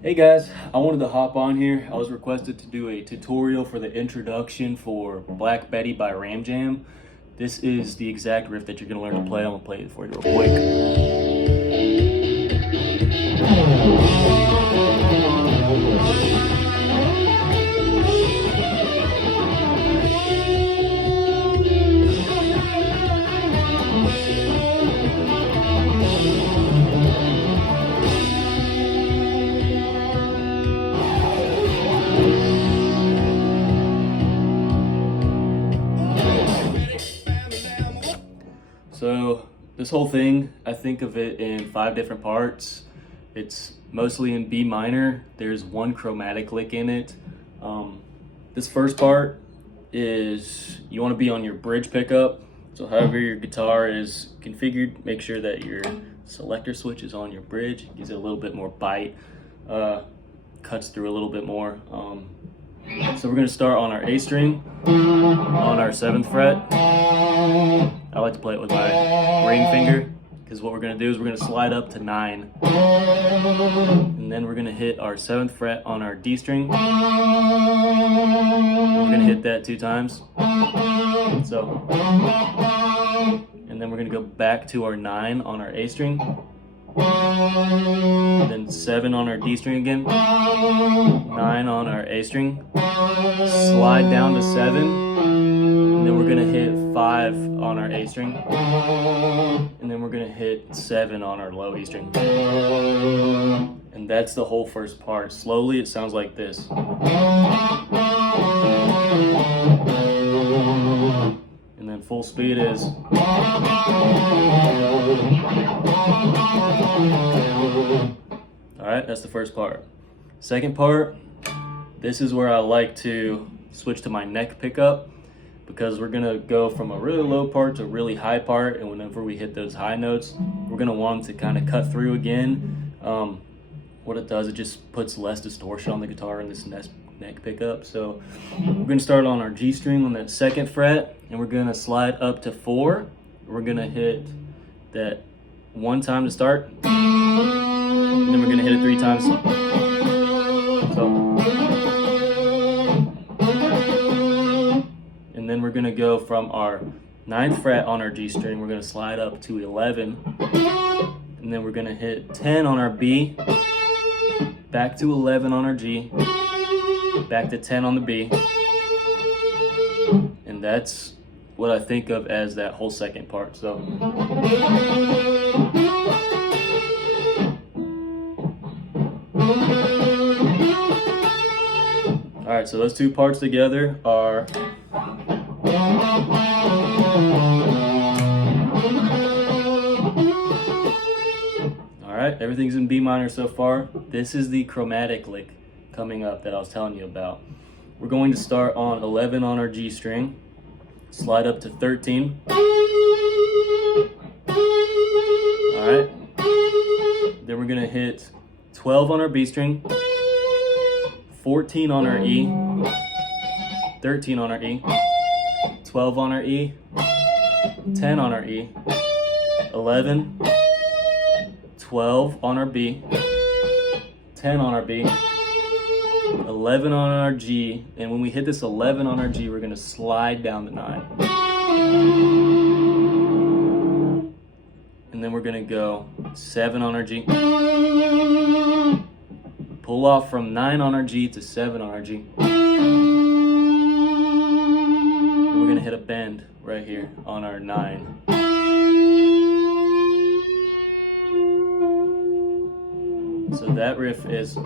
Hey guys, I wanted to hop on here. I was requested to do a tutorial for the introduction for Black Betty by Ram Jam. This is the exact riff that you're going to learn to play. I'm going to play it for you real quick. So this whole thing, I think of it in 5 different parts. It's mostly in B minor. There's one chromatic lick in it. This first part is you want to be on your bridge pickup. So however your guitar is configured, make sure that your selector switch is on your bridge. It gives it a little bit more bite, cuts through a little bit more. So we're going to start on our A string on our 7th fret. I like to play it with my ring finger because what we're going to do is we're going to slide up to 9, and then we're going to hit our 7th fret on our D string. We're going to hit that 2 times. So, and then we're going to go back to our 9 on our A string, and then 7 on our D string again, 9 on our A string, slide down to 7, and then we're going to hit 5 on our A string, and then we're going to hit 7 on our low E string. And that's the whole first part. Slowly it sounds like this. And then full speed is. Alright, that's the first part. Second part, this is where I like to switch to my neck pickup, because we're gonna go from a really low part to a really high part, and whenever we hit those high notes, we're gonna want them to kind of cut through again. What it does, it just puts less distortion on the guitar in this neck pickup. So we're gonna start on our G string on that 2nd fret, and we're gonna slide up to 4. We're gonna hit that 1 time to start, and then we're gonna hit it 3 times. So. And then we're gonna go from our 9th fret on our G string, we're gonna slide up to 11, and then we're gonna hit 10 on our B, back to 11 on our G, back to 10 on the B, and that's what I think of as that whole second part. So. All right, so those 2 parts together are. Alright, everything's in B minor so far. This is the chromatic lick coming up that I was telling you about. We're going to start on 11 on our G string, slide up to 13. Alright, then we're going to hit 12 on our B string, 14 on our E, 13 on our E, 12 on our E, 10 on our E, 11, 12 on our B, 10 on our B, 11 on our G, and when we hit this 11 on our G, we're going to slide down to 9. And then we're going to go 7 on our G, pull off from 9 on our G to 7 on our G. We're gonna hit a bend right here on our 9. So that riff is.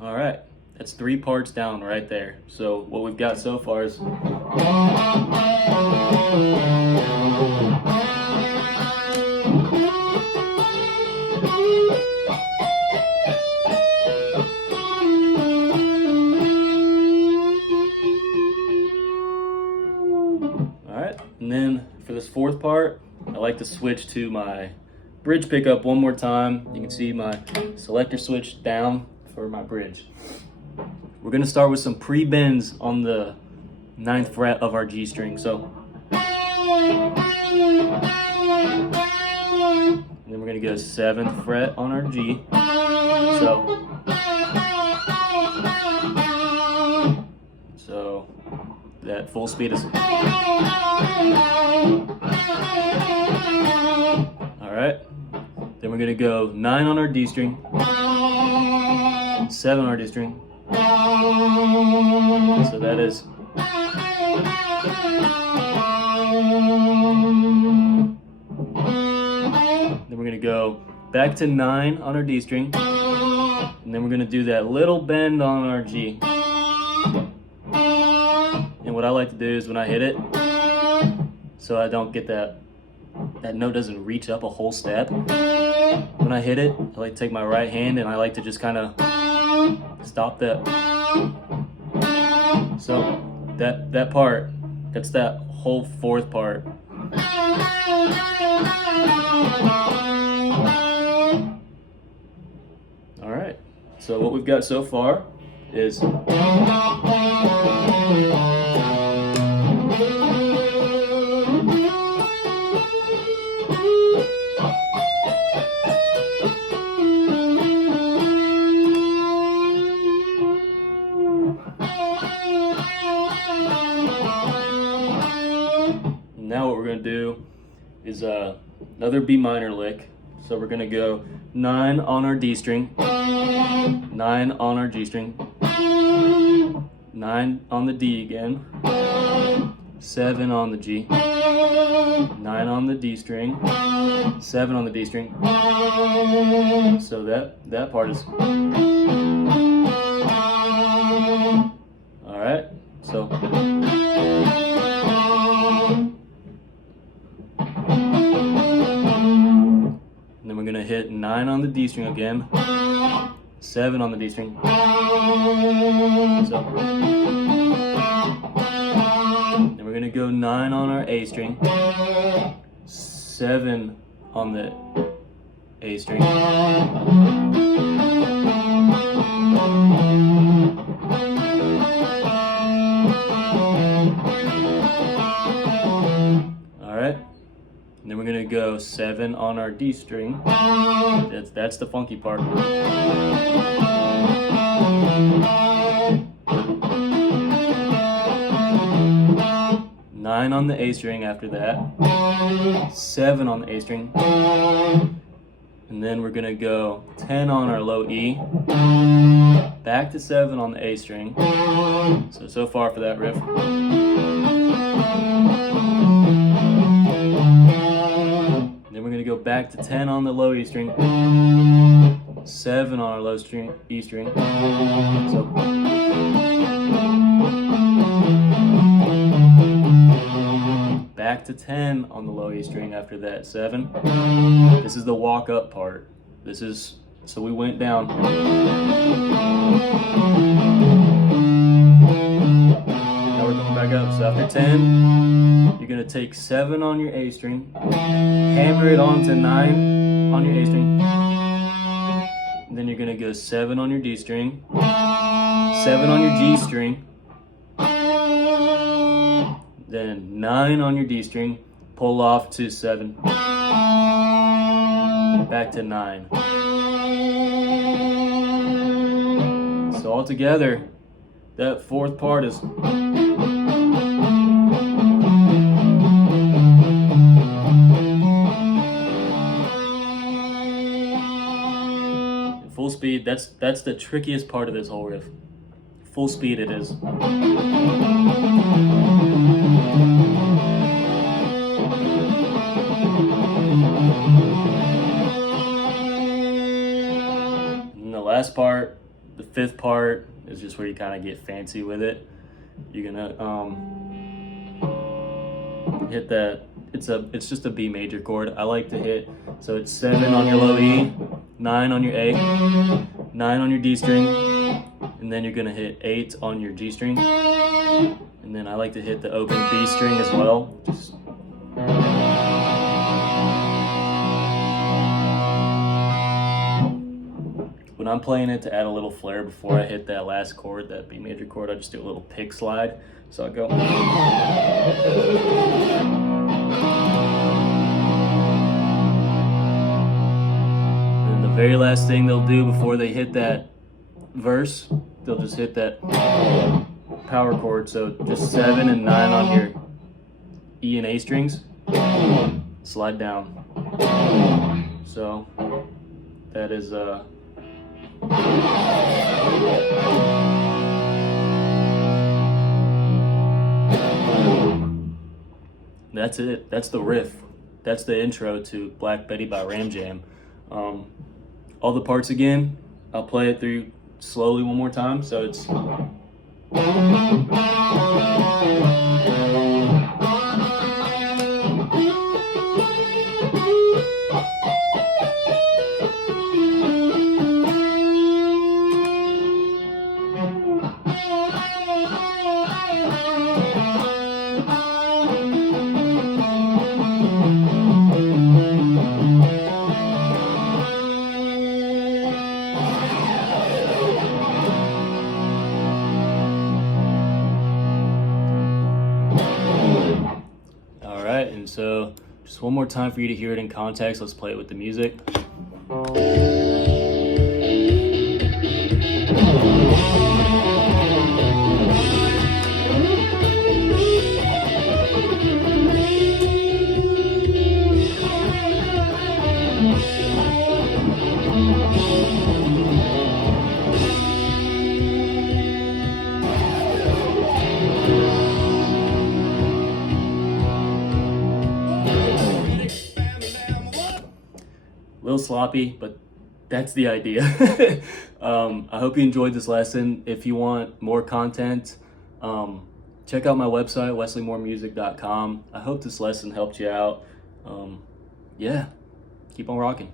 All right, that's 3 parts down right there. So what we've got so far is. And then for this 4th part, I like to switch to my bridge pickup one more time. You can see my selector switch down for my bridge. We're gonna start with some pre-bends on the 9th fret of our G string. So and then we're gonna go 7th fret on our G. So that full speed is. Alright. Then we're gonna go 9 on our D string, 7 on our D string. So that is. Then we're gonna go back to 9 on our D string, and then we're gonna do that little bend on our G. And what I like to do is when I hit it, so I don't get that note doesn't reach up a whole step. When I hit it, I like to take my right hand and I like to just kind of stop that. So that part, that's that whole 4th part. All right. So what we've got so far is. Now what we're going to do is another B minor lick. So we're going to go 9 on our D string, 9 on our G string, 9 on the D again, 7 on the G, 9 on the D string, 7 on the D string. So that part is. All right. So. And then we're gonna hit 9 on the D string again, 7 on the D string. So then we're gonna go 9 on our A string, 7 on the A string. And then we're gonna go 7 on our D string. That's the funky part. 9 on the A string after that. 7 on the A string. And then we're gonna go 10 on our low E. Back to 7 on the A string. So far for that riff. Then we're going to go back to 10 on the low E string, 7 on our low string, E string. So back to 10 on the low E string after that, 7. This is the walk up part. This is, so we went down. Now we're going back up. So after 10, you're going to take 7 on your A string, hammer it onto 9 on your A string, and then you're going to go 7 on your D string, 7 on your G string, then 9 on your D string, pull off to 7, back to 9. So all together, that 4th part is. Full speed, that's the trickiest part of this whole riff. Full speed it is. And the last part, the 5th part, is just where you kind of get fancy with it. You're gonna hit that. It's just a B major chord. I like to hit, so it's 7 on your low E, 9 on your A, 9 on your D string, and then you're gonna hit 8 on your G string, and then I like to hit the open B string as well. Just when I'm playing it, to add a little flair before I hit that last chord, that B major chord, I just do a little pick slide. So I go. And the very last thing they'll do before they hit that verse, they'll just hit that power chord. So just 7 and 9 on your E and A strings. Slide down. So that is that's it. That's the riff. That's the intro to Black Betty by Ram Jam. All the parts again, I'll play it through slowly one more time. So it's all right. And so just one more time for you to hear it in context. Let's play it with the music. A little sloppy, but that's the idea. I hope you enjoyed this lesson. If you want more content, check out my website, wesleymoremusic.com. I hope this lesson helped you out. Yeah, keep on rocking.